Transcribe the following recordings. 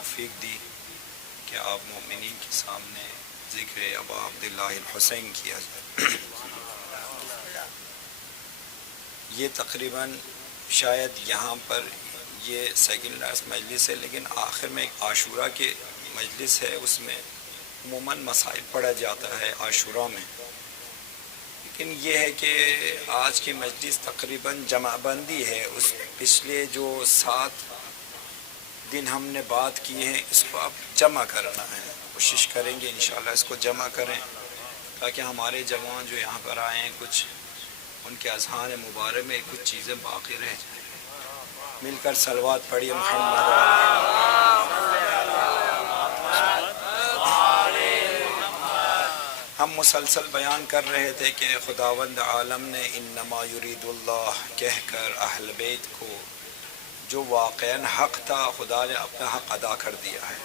توفیق دی کہ آپ مومنین کے سامنے ذکر ابا عبداللہ الحسین کیا جائے۔ یہ تقریباً شاید یہاں پر یہ سیکنڈ لاسٹ مجلس ہے، لیکن آخر میں ایک عاشورہ کے مجلس ہے، اس میں عموماً مسائل پڑھا جاتا ہے عاشورہ میں، لیکن یہ ہے کہ آج کی مجلس تقریباً جمع بندی ہے۔ اس پچھلے جو 7 دن ہم نے بات کی ہے، اس کو آپ جمع کرنا ہے، کوشش کریں گے انشاءاللہ اس کو جمع کریں تاکہ ہمارے جوان جو یہاں پر آئے ہیں کچھ ان کے اذہان مبارک میں کچھ چیزیں باقی رہ جائیں۔ مل کر صلوات پڑھیے ہم مسلسل بیان کر رہے تھے کہ خداوند عالم نے انما یرید اللہ کہہ کر اہل بیت کو جو واقعاً حق تھا، خدا نے اپنا حق ادا کر دیا ہے۔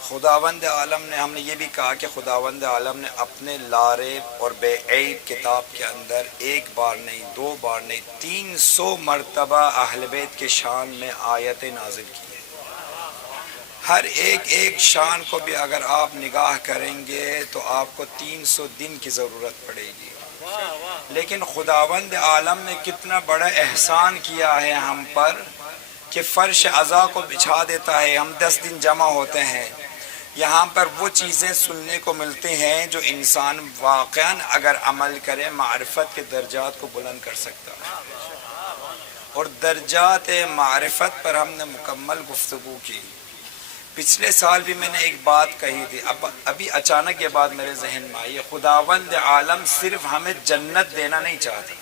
خداوند عالم نے، ہم نے یہ بھی کہا کہ خداوند عالم نے اپنے لاریب اور بے عیب کتاب کے اندر 1 بار نہیں، 2 بار نہیں، 300 مرتبہ اہل بیت کے شان میں آیتیں نازل کی ہیں۔ ہر ایک شان کو بھی اگر آپ نگاہ کریں گے تو آپ کو 300 دن کی ضرورت پڑے گی، لیکن خداوند عالم نے کتنا بڑا احسان کیا ہے ہم پر کہ فرش عزا کو بچھا دیتا ہے، ہم 10 دن جمع ہوتے ہیں، یہاں پر وہ چیزیں سننے کو ملتے ہیں جو انسان واقعاً اگر عمل کرے معرفت کے درجات کو بلند کر سکتا ہے۔ اور درجات معرفت پر ہم نے مکمل گفتگو کی۔ پچھلے سال بھی میں نے ایک بات کہی تھی، ابھی اچانک یہ بات میرے ذہن میں آئی ہے، خداوند عالم صرف ہمیں جنت دینا نہیں چاہتا،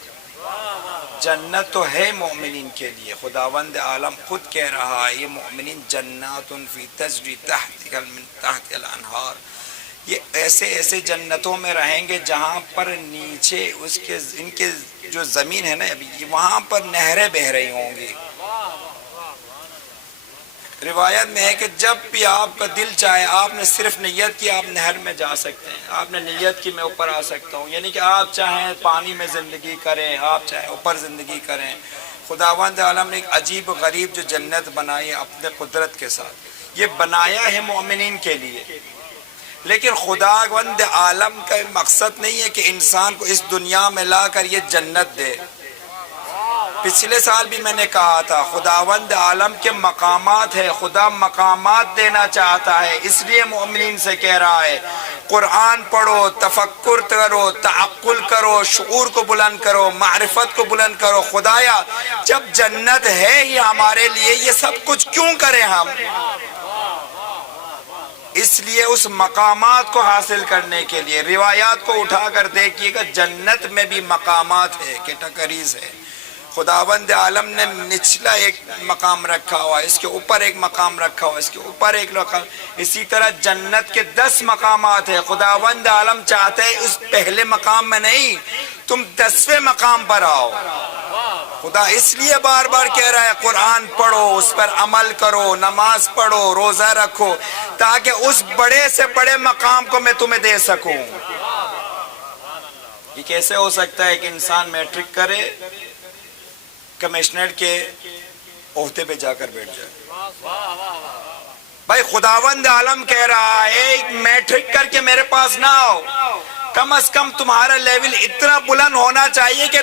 جنت تو ہے مومنین کے لیے، خداوند عالم خود کہہ رہا ہے یہ مومنین جنات فی تجری تحت الانہار، یہ ایسے جنتوں میں رہیں گے جہاں پر نیچے ان کے جو زمین ہے نا ابھی وہاں پر نہریں بہہ رہی ہوں گی۔ روایت میں ہے کہ جب بھی آپ کا دل چاہے، آپ نے صرف نیت کی آپ نہر میں جا سکتے ہیں، آپ نے نیت کی میں اوپر آ سکتا ہوں، یعنی کہ آپ چاہیں پانی میں زندگی کریں، آپ چاہیں اوپر زندگی کریں۔ خداوند عالم نے ایک عجیب غریب جو جنت بنائی ہے اپنے قدرت کے ساتھ، یہ بنایا ہے مومنین کے لیے، لیکن خداوند عالم کا مقصد نہیں ہے کہ انسان کو اس دنیا میں لا کر یہ جنت دے۔ پچھلے سال بھی میں نے کہا تھا خداوند عالم کے مقامات ہے، خدا مقامات دینا چاہتا ہے، اس لیے مومنین سے کہہ رہا ہے قرآن پڑھو، تفکر کرو، تعقل کرو، شعور کو بلند کرو، معرفت کو بلند کرو۔ خدایا جب جنت ہے ہی ہمارے لیے، یہ سب کچھ کیوں کریں ہم؟ اس لیے اس مقامات کو حاصل کرنے کے لیے روایات کو اٹھا کر دیکھیے گا، جنت میں بھی مقامات ہے، کیٹیگریز ہے۔ خداوند عالم نے نچلا ایک مقام رکھا ہوا، اس کے اوپر ایک مقام رکھا ہوا، اس کے اوپر ایک مقام، اسی طرح جنت کے 10 مقامات ہیں۔ خداوند عالم چاہتے ہیں اس پہلے مقام میں نہیں، تم 10ویں مقام پر آؤ۔ خدا اس لیے بار بار کہہ رہا ہے قرآن پڑھو، اس پر عمل کرو، نماز پڑھو، روزہ رکھو، تاکہ اس بڑے سے بڑے مقام کو میں تمہیں دے سکوں۔ یہ کیسے ہو سکتا ہے کہ انسان میٹرک کرے، کمشنر کے عہدے پہ جا کر بیٹھ جائے؟ بھائی خداوند عالم کہہ رہا ہے میٹرک کر کے میرے پاس نہ آؤ، کم از کم تمہارا لیول اتنا بلند ہونا چاہیے کہ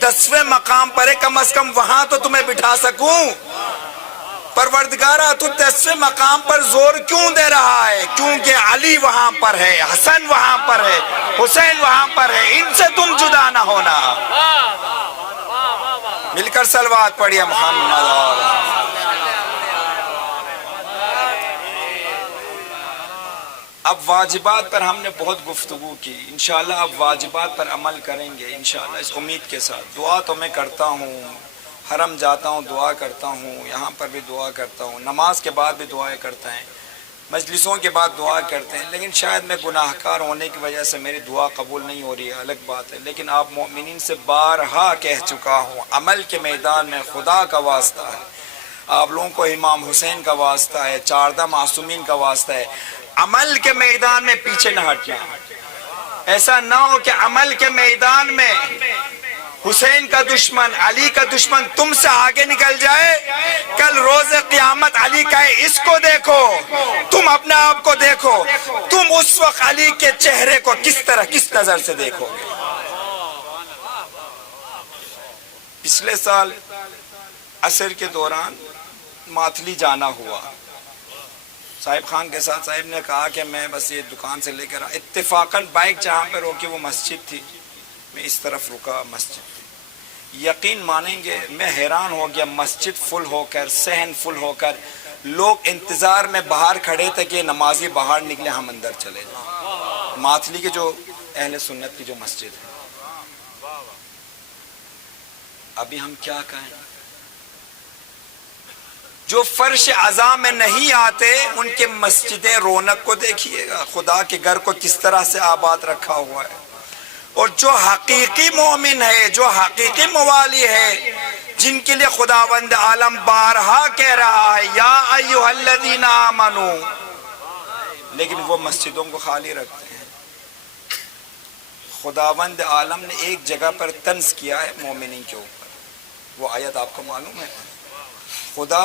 10ویں مقام پر ہے، کم از کم وہاں تو تمہیں بٹھا سکوں۔ پروردگارہ تو 10ویں مقام پر زور کیوں دے رہا ہے؟ کیونکہ علی وہاں پر ہے، حسن وہاں پر ہے، حسین وہاں پر ہے، ان سے تم جدا نہ ہونا۔ مل کر صلوات پڑھیے محمد۔ اب واجبات پر ہم نے بہت گفتگو کی، انشاءاللہ اب واجبات پر عمل کریں گے انشاءاللہ اس امید کے ساتھ۔ دعا تو میں کرتا ہوں، حرم جاتا ہوں دعا کرتا ہوں، یہاں پر بھی دعا کرتا ہوں، نماز کے بعد بھی دعائیں کرتے ہیں، مجلسوں کے بعد دعا کرتے ہیں، لیکن شاید میں گناہ گار ہونے کی وجہ سے میری دعا قبول نہیں ہو رہی ہے، الگ بات ہے، لیکن آپ مومنین سے بارہا کہہ چکا ہوں عمل کے میدان میں خدا کا واسطہ ہے، آپ لوگوں کو امام حسین کا واسطہ ہے، 14 معصومین کا واسطہ ہے، عمل کے میدان میں پیچھے نہ ہٹنا۔ ایسا نہ ہو کہ عمل کے میدان میں حسین کا دشمن، علی کا دشمن تم سے آگے نکل جائے، کل کل روز قیامت علی کہے اس کو دیکھو، تم اپنے آپ کو دیکھو، تم اس وقت علی کے چہرے کو کس طرح کس نظر سے دیکھو گے؟ پچھلے سال عصر کے دوران ماتھلی جانا ہوا، صاحب خان کے ساتھ صاحب نے کہا کہ میں بس یہ دکان سے لے کر اتفاقاً بائک جہاں پہ روکی وہ مسجد تھی، میں اس طرف رکا، مسجد تھی۔ یقین مانیں گے میں حیران ہو گیا، مسجد فل ہو کر، صحن فل ہو کر، لوگ انتظار میں باہر کھڑے تھے کہ نمازی باہر نکلے ہم اندر چلے جائیں۔ ماتھلی کی جو اہل سنت کی جو مسجد ہے، ابھی ہم کیا کہیں؟ جو فرش عزا میں نہیں آتے ان کے مسجدیں رونق کو دیکھیے گا، خدا کے گھر کو کس طرح سے آباد رکھا ہوا ہے۔ اور جو حقیقی مومن ہے، جو حقیقی موالی ہے، جن کے لیے خداوند عالم بارہا کہہ رہا ہے یا ایھا الذین آمنو، لیکن وہ مسجدوں کو خالی رکھتے ہیں۔ خداوند عالم نے ایک جگہ پر طنز کیا ہے مومنین کے اوپر، وہ آیت آپ کو معلوم ہے؟ خدا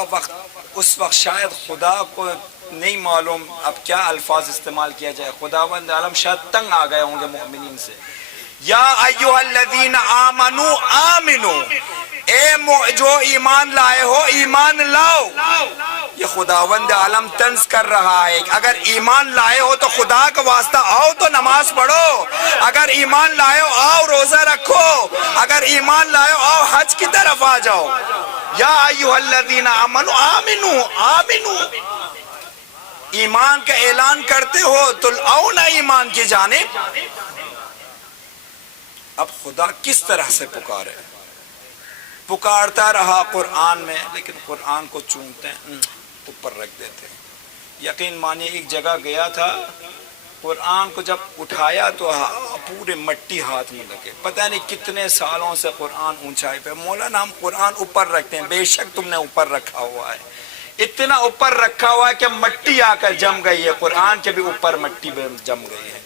اس وقت شاید خدا کو نہیں معلوم اب کیا الفاظ استعمال کیا جائے، خداوند عالم شاید تنگ آ گئے ہوں گے مومنین سے۔ یا ایھا الذین آمنو آمنو، جو ایمان لائے ہو ایمان لاؤ۔ یہ خداوند عالم طنز کر رہا ہے، اگر ایمان لائے ہو تو خدا کا واسطہ آؤ تو نماز پڑھو، اگر ایمان لائے ہو آؤ روزہ رکھو، اگر ایمان لائے ہو آؤ حج کی طرف آ جاؤ۔ یا ایھا الذین آمنو آمنو آمنو، ایمان کا اعلان کرتے ہو تو آؤ نا ایمان کی جانب۔ اب خدا کس طرح سے پکارے؟ پکارتا رہا قرآن میں، لیکن قرآن کو چونتے ہیں، اوپر رکھ دیتے ہیں۔ یقین مانیے ایک جگہ گیا تھا، قرآن کو جب اٹھایا تو پورے مٹی ہاتھ میں لگے، پتہ نہیں کتنے سالوں سے قرآن اونچائی پہ۔ مولانا ہم قرآن اوپر رکھتے ہیں، بے شک تم نے اوپر رکھا ہوا ہے، اتنا اوپر رکھا ہوا ہے کہ مٹی آ کر جم گئی ہے، قرآن کے بھی اوپر مٹی جم گئی ہے۔